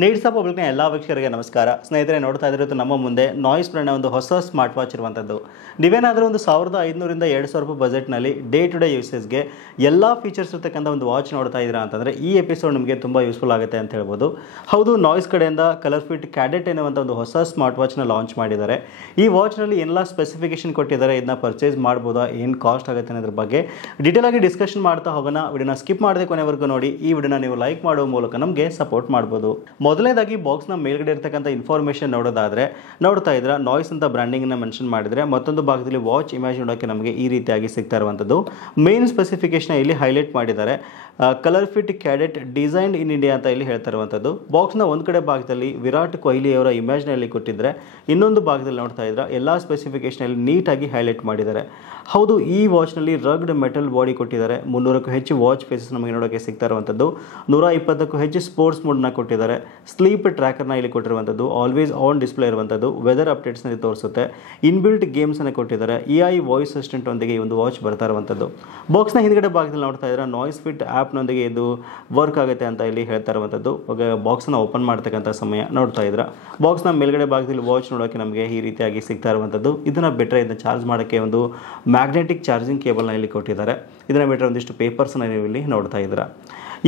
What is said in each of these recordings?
Needs of ಪಬ್ಲಿಕ್ನ ಎಲ್ಲ ವೀಕ್ಷಕರಿಗೆ ನಮಸ್ಕಾರ. ಸ್ನೇಹಿತರೆ, ನೋಡ್ತಾ ಇದ್ದಿರೋದು ನಮ್ಮ ಮುಂದೆ ನಾಯ್ಸ್ ಬ್ರ್ಯಾಂಡ್ನ ಒಂದು ಹೊಸ ಸ್ಮಾರ್ಟ್ ವಾಚ್ ಇರುವಂಥದ್ದು. ನೀವೇನಾದರೂ ಒಂದು 1500ರಿಂದ 2000 ರೂಪಾಯಿ ಬಜೆಟ್ನಲ್ಲಿ ಡೇ ಟು ಡೇ ಯೂಸೇಜ್ಗೆ ಎಲ್ಲ ಫೀಚರ್ಸ್ ಇರ್ತಕ್ಕಂಥ ಒಂದು ವಾಚ್ ನೋಡ್ತಾ ಇದ್ದೀರಾ ಅಂತಂದರೆ ಈ ಎಪಿಸೋಡ್ ನಿಮಗೆ ತುಂಬ ಯೂಸ್ಫುಲ್ ಆಗುತ್ತೆ ಅಂತ ಹೇಳ್ಬೋದು. ಹೌದು, ನಾಯ್ಸ್ ಕಡೆಯಿಂದ ಕಲರ್ ಫಿಟ್ ಕ್ಯಾಡೆಟ್ ಎನ್ನುವಂಥ ಒಂದು ಹೊಸ ಸ್ಮಾರ್ಟ್ ವಾಚ್ನ ಲಾಂಚ್ ಮಾಡಿದ್ದಾರೆ. ಈ ವಾಚ್ನಲ್ಲಿ ಎಲ್ಲ ಸ್ಪೆಸಿಫಿಕೇಶನ್ ಕೊಟ್ಟಿದ್ದಾರೆ, ಇದನ್ನ ಪರ್ಚೇಸ್ ಮಾಡ್ಬೋದಾ, ಏನು ಕಾಸ್ಟ್ ಆಗುತ್ತೆ ಅನ್ನೋದ್ರ ಬಗ್ಗೆ ಡೀಟೇಲ್ ಆಗಿ ಡಿಸ್ಕಷನ್ ಮಾಡ್ತಾ ಹೋಗೋಣ. ವಿಡಿಯೋನ ಸ್ಕಿಪ್ ಮಾಡದೆ ಕೊನೆವರೆಗೂ ನೋಡಿ. ಈ ವಿಡಿಯೋನ ನೀವು ಲೈಕ್ ಮಾಡೋ ಮೂಲಕ ನಮಗೆ ಸಪೋರ್ಟ್ ಮಾಡ್ಬೋದು. ಮೊದಲನೇದಾಗಿ ಬಾಕ್ಸ್ನ ಮೇಲ್ಗಡೆ ಇರ್ತಕ್ಕಂಥ ಇನ್ಫಾರ್ಮೇಷನ್ ನೋಡೋದಾದರೆ ನೋಡ್ತಾ ಇದ್ರೆ ನಾಯ್ಸ್ ಅಂತ ಬ್ರ್ಯಾಂಡಿಂಗ್ನ ಮೆನ್ಷನ್ ಮಾಡಿದರೆ, ಮತ್ತೊಂದು ಭಾಗದಲ್ಲಿ ವಾಚ್ ಇಮೇಜ್ ನೋಡೋಕ್ಕೆ ನಮಗೆ ಈ ರೀತಿಯಾಗಿ ಸಿಗ್ತಾ ಇರುವಂಥದ್ದು. ಮೇನ್ ಸ್ಪೆಸಿಫಿಕೇಶನ್ ಇಲ್ಲಿ ಹೈಲೈಟ್ ಮಾಡಿದ್ದಾರೆ. Colour fit cadet designed in India ಅಂತ ಇಲ್ಲಿ ಹೇಳ್ತಾ ಇರುವಂಥದ್ದು. ಬಾಕ್ಸ್ನ ಒಂದು ಕಡೆ ಭಾಗದಲ್ಲಿ ವಿರಾಟ್ ಕೊಹ್ಲಿ ಅವರ ಇಮೇಜ್ನಲ್ಲಿ ಕೊಟ್ಟಿದ್ದಾರೆ, ಇನ್ನೊಂದು ಭಾಗದಲ್ಲಿ ನೋಡ್ತಾ ಇದ್ರೆ ಎಲ್ಲ ಸ್ಪೆಸಿಫಿಕೇಶನಲ್ಲಿ ನೀಟಾಗಿ ಹೈಲೈಟ್ ಮಾಡಿದ್ದಾರೆ. ಹೌದು, ಈ ವಾಚ್ನಲ್ಲಿ ರಗ್ಡ್ ಮೆಟಲ್ ಬಾಡಿ ಕೊಟ್ಟಿದ್ದಾರೆ. 300ಕ್ಕೂ ಹೆಚ್ಚು ವಾಚ್ ಫೇಸಸ್ ನಮಗೆ ನೋಡೋಕ್ಕೆ ಸಿಗ್ತಾ ಇರುವಂಥದ್ದು. 120ಕ್ಕೂ ಹೆಚ್ಚು ಸ್ಪೋರ್ಟ್ಸ್ ಮೋಡ್ನ ಕೊಟ್ಟಿದ್ದಾರೆ. ಸ್ಲೀಪ್ ಟ್ರ್ಯಾಕರ್ನ ಇಲ್ಲಿ ಕೊಟ್ಟಿರುವಂಥದ್ದು. ಆಲ್ವೇಸ್ ಆನ್ ಡಿಸ್ಪ್ಲೇ ಇರುವಂಥದ್ದು. ವೆದರ್ ಅಪ್ಡೇಟ್ಸ್ನಲ್ಲಿ ತೋರಿಸುತ್ತೆ. ಇನ್ಬಿಲ್ಟ್ ಗೇಮ್ಸನ್ನು ಕೊಟ್ಟಿದ್ದಾರೆ. AI ವಾಯ್ಸ್ ಅಸಿಸ್ಟೆಂಟ್ ಒಂದಿಗೆ ಈ ಒಂದು ವಾಚ್ ಬರ್ತಾ ಇರುವಂಥದ್ದು. ಬಾಕ್ಸ್ನ ಹಿಂದ್ಗಡೆ ಭಾಗದಲ್ಲಿ ನೋಡ್ತಾ ಇದ್ರೆ ನಾಯ್ಸ್ ಫಿಟ್ ಆ್ಯಪ್ನೊಂದಿಗೆ ಇದು ವರ್ಕ್ ಆಗುತ್ತೆ ಅಂತ ಇಲ್ಲಿ ಹೇಳ್ತಾ ಇರುವಂಥದ್ದು. ಬಾಕ್ಸ್ನ ಓಪನ್ ಮಾಡ್ತಕ್ಕಂಥ ಸಮಯ ನೋಡ್ತಾ ಇದ್ರೆ ಬಾಕ್ಸ್ನ ಮೇಲ್ಗಡೆ ಭಾಗದಲ್ಲಿ ವಾಚ್ ನೋಡೋಕ್ಕೆ ನಮಗೆ ಈ ರೀತಿಯಾಗಿ ಸಿಗ್ತಾ ಇರುವಂಥದ್ದು. ಇದನ್ನು ಬಿಟ್ಟರೆ ಇದನ್ನ ಚಾರ್ಜ್ ಮಾಡೋಕ್ಕೆ ಒಂದು ಮ್ಯಾಗ್ನೆಟಿಕ್ ಚಾರ್ಜಿಂಗ್ ಕೇಬಲ್ನ ಇಲ್ಲಿ ಕೊಟ್ಟಿದ್ದಾರೆ. ಇದನ್ನು ಬಿಟ್ಟರೆ ಒಂದಿಷ್ಟು ಪೇಪರ್ಸ್ನ ನೀವು ಇಲ್ಲಿ ನೋಡ್ತಾ ಇದ್ದೀರಾ.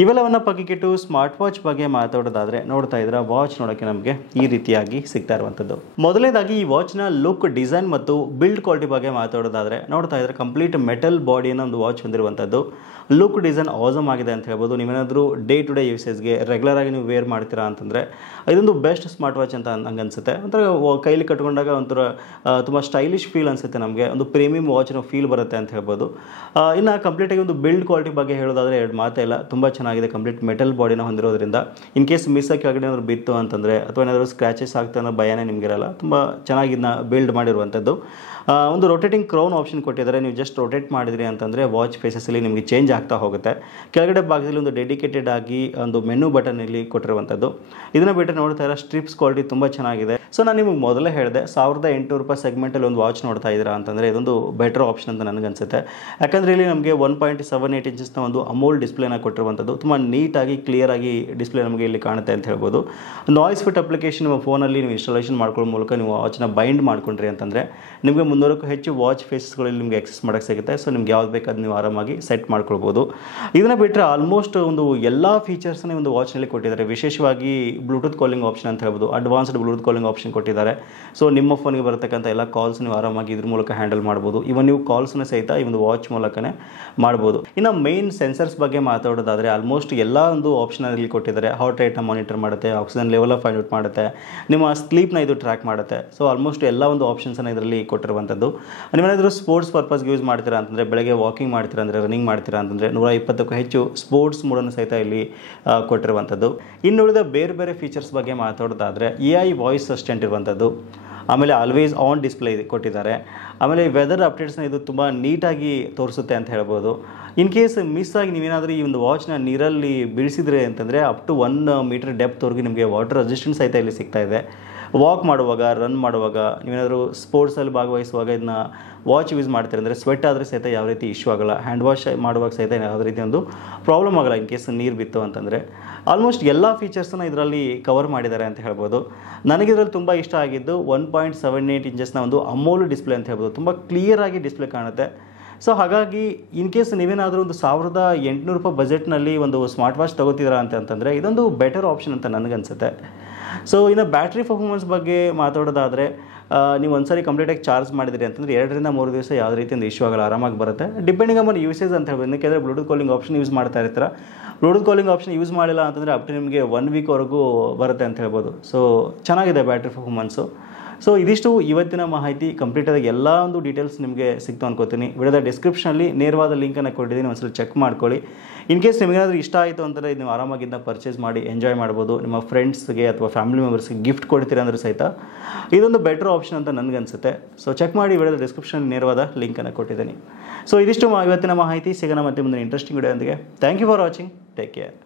ಇವೆಲ್ಲವನ್ನು ಪಕ್ಕಿಟ್ಟು ಸ್ಮಾರ್ಟ್ ವಾಚ್ ಬಗ್ಗೆ ಮಾತಾಡೋದಾದರೆ ನೋಡ್ತಾ ಇದ್ರೆ ವಾಚ್ ನೋಡೋಕ್ಕೆ ನಮಗೆ ಈ ರೀತಿಯಾಗಿ ಸಿಗ್ತಾ ಇರುವಂಥದ್ದು. ಮೊದಲನೇದಾಗಿ ಈ ವಾಚ್ನ ಲುಕ್, ಡಿಸೈನ್ ಮತ್ತು ಬಿಲ್ಡ್ ಕ್ವಾಲಿಟಿ ಬಗ್ಗೆ ಮಾತಾಡೋದಾದರೆ ನೋಡ್ತಾ ಇದ್ರೆ ಕಂಪ್ಲೀಟ್ ಮೆಟಲ್ ಬಾಡಿಯನ್ನು ಒಂದು ವಾಚ್ ಹೊಂದಿರುವಂಥದ್ದು. ಲುಕ್, ಡಿಸೈನ್ ಆಸಮ್ ಆಗಿದೆ ಅಂತ ಹೇಳ್ಬೋದು. ನೀವೇನಾದರೂ ಡೇ ಟು ಡೇ ಯೂಸೇಜ್ಗೆ ರೆಗ್ಯುಲರ್ ಆಗಿ ನೀವು ವೇರ್ ಮಾಡ್ತೀರಾ ಅಂತಂದರೆ ಇದೊಂದು ಬೆಸ್ಟ್ ಸ್ಮಾರ್ಟ್ ವಾಚ್ ಅಂತ ನಂಗೆ ಅನಿಸುತ್ತೆ. ಒಂಥರ ಕೈಲಿ ಕಟ್ಕೊಂಡಾಗ ಒಂಥರ ತುಂಬ ಸ್ಟೈಲಿಶ್ ಫೀಲ್ ಅನಿಸುತ್ತೆ, ನಮಗೆ ಒಂದು ಪ್ರೀಮಿಯಂ ವಾಚ್ನ ಫೀಲ್ ಬರುತ್ತೆ ಅಂತ ಹೇಳ್ಬೋದು. ಇನ್ನು ಕಂಪ್ಲೀಟಾಗಿ ಒಂದು ಬಿಲ್ಡ್ ಕ್ವಾಲಿಟಿ ಬಗ್ಗೆ ಹೇಳೋದಾದರೆ ಎರಡು ಮಾತೇ ಇಲ್ಲ, ತುಂಬ ಚೆನ್ನಾಗಿದೆ. ಕಂಪ್ಲೀಟ್ ಮೆಟಲ್ ಬಾಡಿನ ಹೊಂದಿರೋದ್ರಿಂದ ಇನ್ ಕೇಸ್ ಮಿಸ್ ಆಗಿ ಕೆಳಗಡೆ ಏನಾದರೂ ಬಿತ್ತು ಅಂತಂದರೆ ಅಥವಾ ಏನಾದರೂ ಸ್ಕ್ರ್ಯಾಚಸ್ ಆಗ್ತಾ ಅನ್ನೋ ಭಯನೇ ನಿಮಗಿರಲ್ಲ. ತುಂಬ ಚೆನ್ನಾಗಿ ಇದನ್ನ ಬಿಲ್ಡ್ ಮಾಡಿರುವಂಥದ್ದು. ಒಂದು ರೊಟೇಟಿಂಗ್ ಕ್ರೌನ್ ಆಪ್ಷನ್ ಕೊಟ್ಟಿದ್ದಾರೆ. ನೀವು ಜಸ್ಟ್ ರೊಟೇಟ್ ಮಾಡಿದ್ರಿ ಅಂತಂದರೆ ವಾಚ್ ಫೇಸಸ್ಸಲ್ಲಿ ನಿಮಗೆ ಚೇಂಜ್ ಆಗ್ತಾ ಹೋಗುತ್ತೆ. ಕೆಳಗಡೆ ಭಾಗದಲ್ಲಿ ಒಂದು ಡೆಡಿಕೇಟೆಡ್ ಆಗಿ ಒಂದು ಮೆನು ಬಟನ್ ಇಲ್ಲಿ ಕೊಟ್ಟಿರುವಂಥದ್ದು. ಇದನ್ನು ಬಿಟ್ಟರೆ ನೋಡ್ತಾ ಇರೋ ಸ್ಟ್ರಿಪ್ಸ್ ಕ್ವಾಲಿಟಿ ತುಂಬ ಚೆನ್ನಾಗಿದೆ. ಸೊ ನಾನು ನಿಮಗೆ ಮೊದಲೇ ಹೇಳಿದೆ, 1800 ರೂಪಾಯಿ ಸೆಗ್ಮೆಂಟಲ್ಲಿ ಒಂದು ವಾಚ್ ನೋಡ್ತಾ ಇದ್ದೀರಾ ಅಂತಂದರೆ ಇದೊಂದು ಬೆಟರ್ ಆಪ್ಷನ್ ಅಂತ ನನಗನ್ಸುತ್ತೆ. ಯಾಕಂದರೆ ಇಲ್ಲಿ ನಮಗೆ 1.78 ಇಂಚಸ್ನ ಒಂದು ಅಮೋಲ್ ಡಿಸ್ಪ್ಲೇನ ಕೊಟ್ಟಿರುವಂಥದ್ದು. ತುಂಬ ನೀಟಾಗಿ ಕ್ಲಿಯರಾಗಿ ಡಿಸ್ಪ್ಲೇ ನಮಗೆ ಇಲ್ಲಿ ಕಾಣುತ್ತೆ ಅಂತ ಹೇಳ್ಬೋದು. ನಾಯ್ಸ್ ಫಿಟ್ ಅಪ್ಲಿಕೇಶನ್ ನಿಮ್ಮ ಫೋನಲ್ಲಿ ನೀವು ಇನ್ಸ್ಟಾಲೇಷನ್ ಮಾಡ್ಕೊಳ್ಳೋ ಮೂಲಕ ನೀವು ವಾಚ್ನ ಬೈಂಡ್ ಮಾಡ್ಕೊಂಡ್ರಿ ಅಂತಂದರೆ ನಿಮಗೆ 300ಕ್ಕೂ ಹೆಚ್ಚು ವಾಚ್ ಫೇಸಸ್ಗಳಲ್ಲಿ ನಿಮಗೆ ಆಕ್ಸೆಸ್ ಮಾಡೋಕ್ಕೆ ಸಿಗುತ್ತೆ. ಸೊ ನಿಮ್ಗೆ ಯಾವ್ದು ಬೇಕಾದ ನೀವು ಆರಾಮಾಗಿ ಸೆಟ್ ಮಾಡ್ಕೊಳ್ಬೋದು. ಇದನ್ನು ಬಿಟ್ಟರೆ ಆಲ್ಮೋಸ್ಟ್ ಒಂದು ಎಲ್ಲ ಫೀಚರ್ಸ್ನ ಒಂದು ವಾಚ್ನಲ್ಲಿ ಕೊಟ್ಟಿದ್ದಾರೆ. ವಿಶೇಷವಾಗಿ ಬ್ಲೂಟೂತ್ ಕಾಲಿಂಗ್ ಆಪ್ಷನ್ ಅಂತ ಹೇಳ್ಬೋದು. ಅಡ್ವಾನ್ಸ್ಡ್ ಬ್ಲೂಟೂತ್ ಕಾಲಿಂಗ್ ಆಪ್ಷನ್ ಕೊಟ್ಟಿದ್ದಾರೆ. ಸೊ ನಿಮ್ಮ ಫೋನ್ಗೆ ಬರತಕ್ಕಂಥ ಎಲ್ಲ ಕಾಲ್ಸ್ ನೀವು ಆರಾಮಾಗಿ ಇದ್ರ ಮೂಲಕ ಹ್ಯಾಂಡಲ್ ಮಾಡ್ಬೋದು. ಇವನ್ ನೀವು ಕಾಲ್ಸ್ನ ಸಹಿತ ಈ ಒಂದು ವಾಚ್ ಮೂಲಕನೇ ಮಾಡ್ಬೋದು. ಇನ್ನು ಮೇನ್ ಸೆನ್ಸರ್ಸ್ ಬಗ್ಗೆ ಮಾತಾಡೋದಾದರೆ ಆಲ್ಮೋಸ್ಟ್ ಎಲ್ಲ ಒಂದು ಆಪ್ಷನಲ್ಲಿ ಕೊಟ್ಟಿದ್ದಾರೆ. ಹಾರ್ಟ್ ರೇಟ್ನ ಮಾನಿಟರ್ ಮಾಡುತ್ತೆ, ಆಕ್ಸಿಜನ್ ಲೆವೆಲ್ ಫೈಂಡ್ ಔಟ್ ಮಾಡುತ್ತೆ, ನಿಮ್ಮ ಸ್ಲೀಪ್ನ ಇದು ಟ್ರ್ಯಾಕ್ ಮಾಡುತ್ತೆ. ಸೊ ಆಲ್ಮೋಸ್ಟ್ ಎಲ್ಲ ಒಂದು ಆಪ್ಷನ್ಸನ್ನು ಇದರಲ್ಲಿ ಕೊಟ್ಟಿರುವಂಥದ್ದು. ನೀವೇನಾದರೂ ಸ್ಪೋರ್ಟ್ಸ್ ಪರ್ಪಸ್ಗೆ ಯೂಸ್ ಮಾಡ್ತೀರಾ ಅಂತಂದರೆ, ಬೆಳಗ್ಗೆ ವಾಕಿಂಗ್ ಮಾಡ್ತೀರಾ ಅಂದರೆ, ರನ್ನಿಂಗ್ ಮಾಡ್ತೀರಾ ಅಂತಂದರೆ 120ಕ್ಕೂ ಹೆಚ್ಚು ಸ್ಪೋರ್ಟ್ಸ್ ಮೋಡನ್ನು ಸಹಿತ ಇಲ್ಲಿ ಕೊಟ್ಟಿರುವಂಥದ್ದು. ಇನ್ನುಳಿದ ಬೇರೆ ಬೇರೆ ಫೀಚರ್ಸ್ ಬಗ್ಗೆ ಮಾತಾಡೋದಾದರೆ AI ವಾಯ್ಸ್ ಅಸಿಸ್ಟೆಂಟ್ ಇರುವಂಥದ್ದು. ಆಮೇಲೆ ಆಲ್ವೇಸ್ ಆನ್ ಡಿಸ್ಪ್ಲೇ ಕೊಟ್ಟಿದ್ದಾರೆ. ಆಮೇಲೆ ವೆದರ್ ಅಪ್ಡೇಟ್ಸ್ನ ಇದು ತುಂಬ ನೀಟಾಗಿ ತೋರಿಸುತ್ತೆ ಅಂತ ಹೇಳ್ಬೋದು. ಇನ್ ಕೇಸ್ ಮಿಸ್ ಆಗಿ ನೀವೇನಾದರೂ ಈ ಒಂದು ವಾಚ್ನ ನೀರಲ್ಲಿ ಬೀಳಿಸಿದ್ರೆ ಅಂತಂದರೆ ಅಪ್ ಟು 1 ಮೀಟರ್ ಡೆಪ್ತ್ವರೆಗೂ ನಿಮಗೆ ವಾಟರ್ ರೆಸಿಸ್ಟೆನ್ಸ್ ಸಹಿತ ಇಲ್ಲಿ ಸಿಗ್ತಾ ಇದೆ. ವಾಕ್ ಮಾಡುವಾಗ, ರನ್ ಮಾಡುವಾಗ, ನೀವೇನಾದರೂ ಸ್ಪೋರ್ಟ್ಸಲ್ಲಿ ಭಾಗವಹಿಸುವಾಗ ಇದನ್ನ ವಾಚ್ ಯೂಸ್ ಮಾಡ್ತೀರ ಅಂದರೆ ಸ್ವೆಟ್ ಆದರೆ ಸಹಿತ ಯಾವ ರೀತಿ ಇಶ್ಯೂ ಆಗಲ್ಲ. ಹ್ಯಾಂಡ್ ವಾಶ್ ಮಾಡುವಾಗ ಸಹಿತ ಯಾವುದೇ ರೀತಿ ಒಂದು ಪ್ರಾಬ್ಲಮ್ ಆಗಲ್ಲ ಇನ್ ಕೇಸ್ ನೀರು ಬಿತ್ತು ಅಂತಂದರೆ. ಆಲ್ಮೋಸ್ಟ್ ಎಲ್ಲ ಫೀಚರ್ಸನ್ನು ಇದರಲ್ಲಿ ಕವರ್ ಮಾಡಿದ್ದಾರೆ ಅಂತ ಹೇಳ್ಬೋದು. ನನಗಿದ್ರಲ್ಲಿ ತುಂಬ ಇಷ್ಟ ಆಗಿದ್ದು 1.78 ಇಂಚಸ್ನ ಒಂದು ಅಮೋಲ್ ಡಿಸ್ಪ್ಲೇ ಅಂತ ಹೇಳ್ಬೋದು. ತುಂಬ ಕ್ಲಿಯರಾಗಿ ಡಿಸ್ಪ್ಲೇ ಕಾಣುತ್ತೆ. ಸೊ ಹಾಗಾಗಿ ಇನ್ ಕೇಸ್ ನೀವೇನಾದರೂ ಒಂದು 1800 ರೂಪಾಯಿ ಬಜೆಟ್ನಲ್ಲಿ ಒಂದು ಸ್ಮಾರ್ಟ್ ವಾಚ್ ತೊಗೋತಿದ್ದೀರಾ ಅಂತಂದರೆ ಇದೊಂದು ಬೆಟರ್ ಆಪ್ಷನ್ ಅಂತ ನನಗನ್ಸುತ್ತೆ. ಸೊ ಇನ್ನು ಬ್ಯಾಟ್ರಿ ಪರ್ಫಾರ್ಮೆನ್ಸ್ ಬಗ್ಗೆ ಮಾತಾಡೋದಾದರೆ ನೀವು ಒಂದ್ಸರಿ ಕಂಪ್ಲೀಟಾಗಿ ಚಾರ್ಜ್ ಮಾಡಿದ್ರಿ ಅಂತಂದರೆ 2 ರಿಂದ 3 ದಿವಸ ಯಾವುದೇ ರೀತಿ ಒಂದು ಇಶ್ಯೂ ಆಗಲ್ಲ, ಆರಾಮಾಗಿ ಬರುತ್ತೆ. ಡಿಪೆಂಡಿಂಗ್ ಆನ್ ಯೂಸೇಜ್ ಅಂತ ಹೇಳ್ಬೋದು. ಯಾಕೆಂದರೆ ಬ್ಲೂಟೂತ್ ಕಾಲಿಂಗ್ ಆಪ್ಷನ್ ಯೂಸ್ ಮಾಡ್ತಾ ಇರ್ತೀರ. ಬ್ಲೂಟೂತ್ ಕಾಲಿಂಗ್ ಆಪ್ಷನ್ ಯೂಸ್ ಮಾಡಿಲ್ಲ ಅಂತಂದರೆ ಅಪ್ ಟು ನಿಮಗೆ 1 ವೀಕ್ವರೆಗೂ ಬರುತ್ತೆ ಅಂತ ಹೇಳ್ಬೋದು. ಸೊ ಚೆನ್ನಾಗಿದೆ ಬ್ಯಾಟ್ರಿ ಪರ್ಫಾರ್ಮೆನ್ಸು. ಸೊ ಇದಿಷ್ಟು ಇವತ್ತಿನ ಮಾಹಿತಿ. ಕಂಪ್ಲೀಟಾಗಿ ಎಲ್ಲ ಒಂದು ಡೀಟೇಲ್ಸ್ ನಿಮಗೆ ಸಿಕ್ತು ಅನ್ಕೋತೀನಿ. ವಿಡಿಯೋದ ಡಿಸ್ಕ್ರಿಪ್ಷನಲ್ಲಿ ನೇರವಾದ ಲಿಂಕನ್ನು ಕೊಟ್ಟಿದ್ದೀನಿ, ಒಂದ್ಸಲ ಚೆಕ್ ಮಾಡ್ಕೊಳ್ಳಿ. ಇನ್ ಕೇಸ್ ನಿಮಗೇನಾದರೂ ಇಷ್ಟ ಆಯಿತು ಅಂತಂದರೆ ನೀವು ಆರಾಮಾಗಿ ಇದನ್ನ ಪರ್ಚೇಸ್ ಮಾಡಿ ಎಂಜಾಯ್ ಮಾಡ್ಬೋದು. ನಿಮ್ಮ ಫ್ರೆಂಡ್ಸ್ಗೆ ಅಥವಾ ಫ್ಯಾಮಿಲಿ ಮೆಂಬರ್ಸ್ಗೆ ಗಿಫ್ಟ್ ಕೊಡ್ತೀರಾ ಅಂದರೆ ಸಹಿತ ಇದೊಂದು ಬೆಟರ್ ಆಪ್ಷನ್ ಅಂತ ನನಗನ್ಸುತ್ತೆ. ಸೊ ಚೆಕ್ ಮಾಡಿ, ವಿಡಿಯೋದ ಡಿಸ್ಕ್ರಿಪ್ಷನ್ ನೇರವಾದ ಲಿಂಕನ್ನು ಕೊಟ್ಟಿದ್ದೀನಿ. ಸೊ ಇದಿಷ್ಟು ಇವತ್ತಿನ ಮಾಹಿತಿ. ಸಿಗೋಣ ಮತ್ತೆ ಮುಂದಿನ ಇಂಟ್ರೆಸ್ಟಿಂಗ್ ವಿಡಿಯೋದೊಂದಿಗೆ. Thank you for watching. Take care.